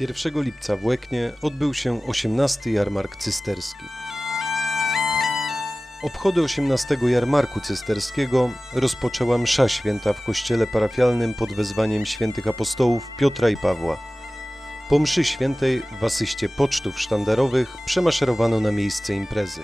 1 lipca w Łeknie odbył się 18 jarmark cysterski. Obchody 18 jarmarku cysterskiego rozpoczęła msza święta w kościele parafialnym pod wezwaniem świętych apostołów Piotra i Pawła. Po mszy świętej w asyście pocztów sztandarowych przemaszerowano na miejsce imprezy.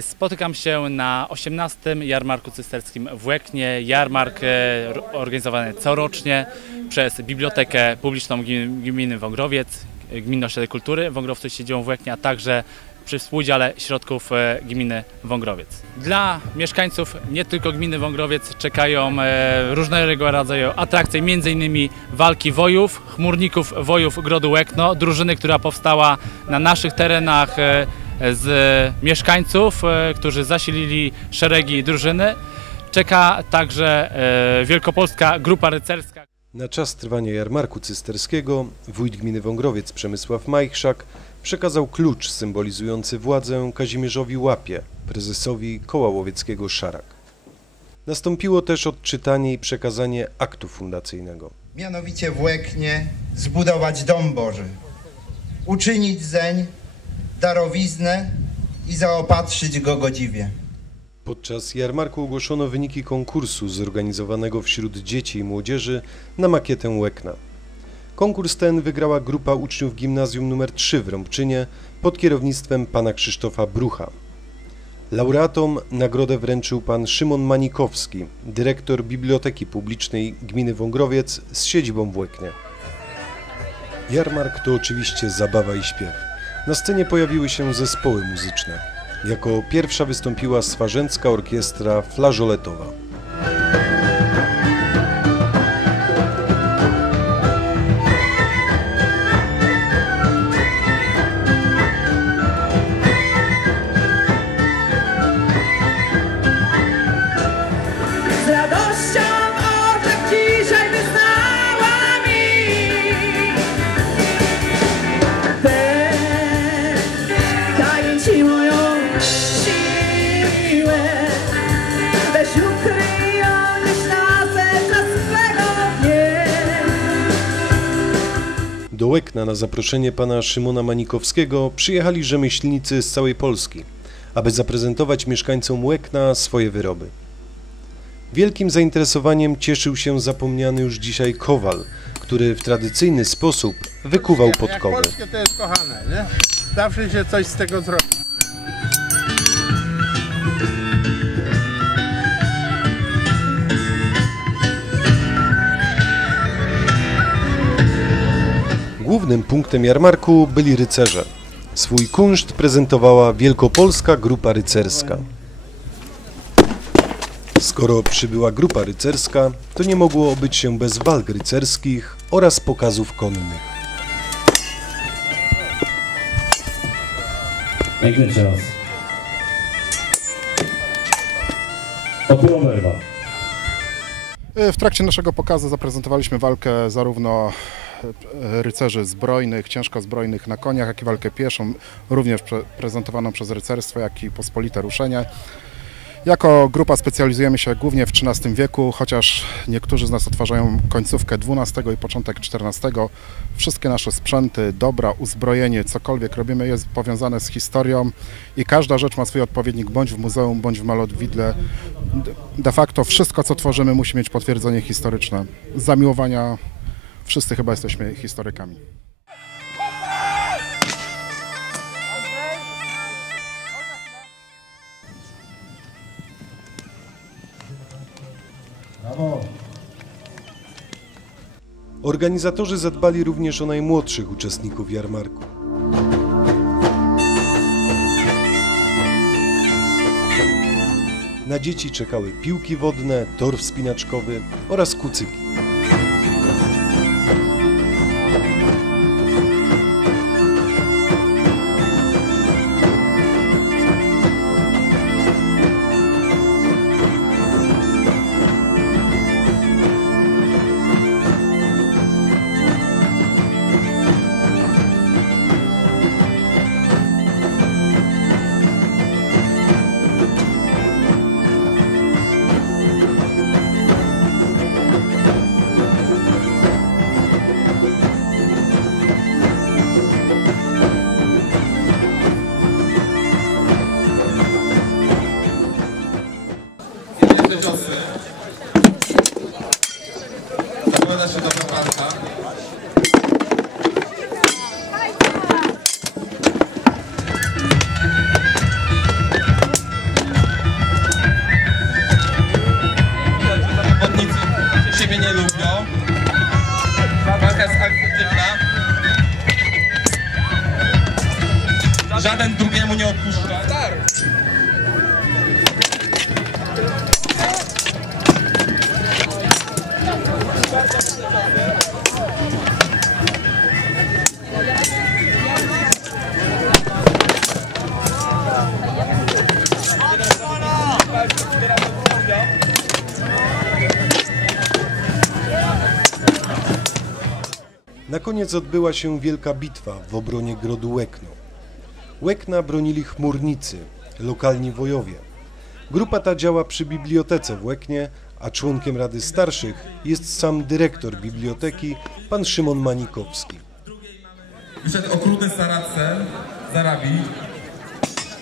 Spotykam się na 18. jarmarku cysterskim w Łeknie. Jarmark e, organizowany corocznie przez Bibliotekę Publiczną Gmin- Gminy Wągrowiec, Gminne Ośrodek Kultury Wągrowcy siedzą w Łeknie, a także przy współudziale środków e, gminy Wągrowiec. Dla mieszkańców nie tylko gminy Wągrowiec czekają e, różnego rodzaju atrakcje, m.in. walki wojów, chmurników wojów Grodu Łekno, drużyny, która powstała na naszych terenach z mieszkańców, e, którzy zasilili szeregi drużyny. Czeka także e, Wielkopolska Grupa Rycerska. Na czas trwania jarmarku cysterskiego wójt gminy Wągrowiec Przemysław Majchrzak przekazał klucz symbolizujący władzę Kazimierzowi Łapie, prezesowi koła łowieckiego Szarak. Nastąpiło też odczytanie i przekazanie aktu fundacyjnego. mianowicie w Łeknie zbudować dom Boży, uczynić zeń darowiznę i zaopatrzyć go godziwie. Podczas jarmarku ogłoszono wyniki konkursu zorganizowanego wśród dzieci i młodzieży na makietę Łekna. Konkurs ten wygrała grupa uczniów gimnazjum nr 3 w Rąbczynie pod kierownictwem pana Krzysztofa Brucha. Laureatom nagrodę wręczył pan Szymon Manikowski, dyrektor Biblioteki Publicznej Gminy Wągrowiec z siedzibą w Łeknie. Jarmark to oczywiście zabawa i śpiew. Na scenie pojawiły się zespoły muzyczne. Jako pierwsza wystąpiła Swarzęcka Orkiestra Flażoletowa. Do Łekna na zaproszenie pana Szymona Manikowskiego przyjechali rzemieślnicy z całej Polski, aby zaprezentować mieszkańcom Łekna swoje wyroby. Wielkim zainteresowaniem cieszył się zapomniany już dzisiaj kowal, który w tradycyjny sposób wykuwał podkowy. polskie to jest kochane, nie? Zawsze się coś z tego zrobi. Głównym punktem jarmarku byli rycerze. Swój kunszt prezentowała Wielkopolska Grupa Rycerska. Skoro przybyła grupa rycerska, to nie mogło obyć się bez walk rycerskich oraz pokazów konnych. Piękny werwa. W trakcie naszego pokazu zaprezentowaliśmy walkę zarówno e, rycerzy zbrojnych, ciężko zbrojnych na koniach, jak i walkę pieszą, również prezentowaną przez rycerstwo, jak i pospolite ruszenie. Jako grupa specjalizujemy się głównie w XIII wieku, chociaż niektórzy z nas odtwarzają końcówkę XII i początek XIV. Wszystkie nasze sprzęty, dobra, uzbrojenie, cokolwiek robimy jest powiązane z historią i każda rzecz ma swój odpowiednik bądź w muzeum, bądź w malowidle. De facto wszystko, co tworzymy, musi mieć potwierdzenie historyczne. Zamiłowania wszyscy chyba jesteśmy historykami. Organizatorzy zadbali również o najmłodszych uczestników jarmarku. Na dzieci czekały piłki wodne, tor wspinaczkowy oraz kucyki. Zakłada się dobra walka. Zawodnicy siebie nie lubią. Walka jest agresywna. Żaden drugiemu nie odpuszcza. Na koniec odbyła się wielka bitwa w obronie grodu Łekno. Łekna bronili chmurnicy, lokalni wojowie. Grupa ta działa przy bibliotece w Łeknie, a członkiem Rady Starszych jest sam dyrektor biblioteki, pan Szymon Manikowski. Wyszedł okrutny Saracen z Arabii.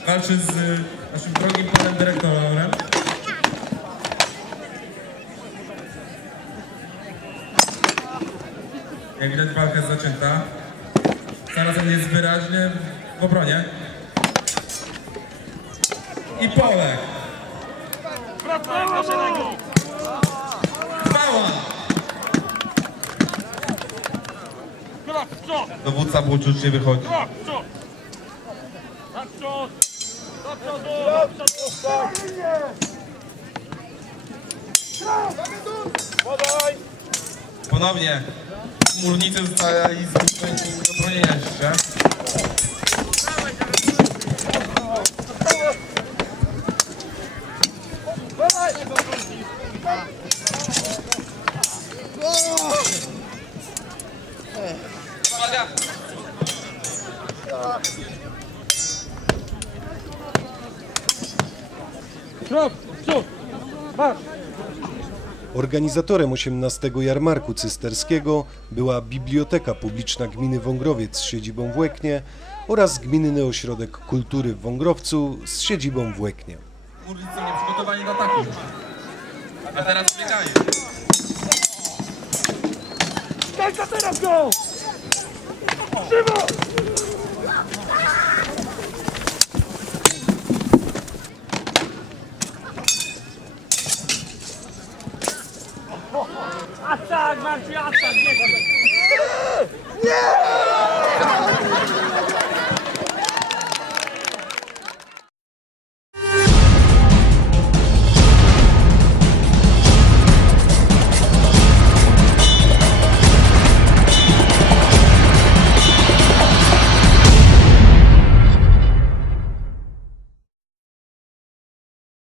Walczy z y, naszym drogim panem dyrektorem. Jak widać walka jest zacięta. Saracen jest wyraźnie w obronie. I Polek. Chwała! Dowódca Błoczucznie wychodzi. Ponownie chmurnicy zostali do bronienia się. Organizatorem 18 jarmarku cysterskiego była Biblioteka Publiczna Gminy Wągrowiec z siedzibą w Łeknie oraz Gminny Ośrodek Kultury w Wągrowcu z siedzibą w Łeknie. Chmurnicy nie przygotowani do ataku. A teraz biegają. Atak, Marcin, atak! Nie! Nie!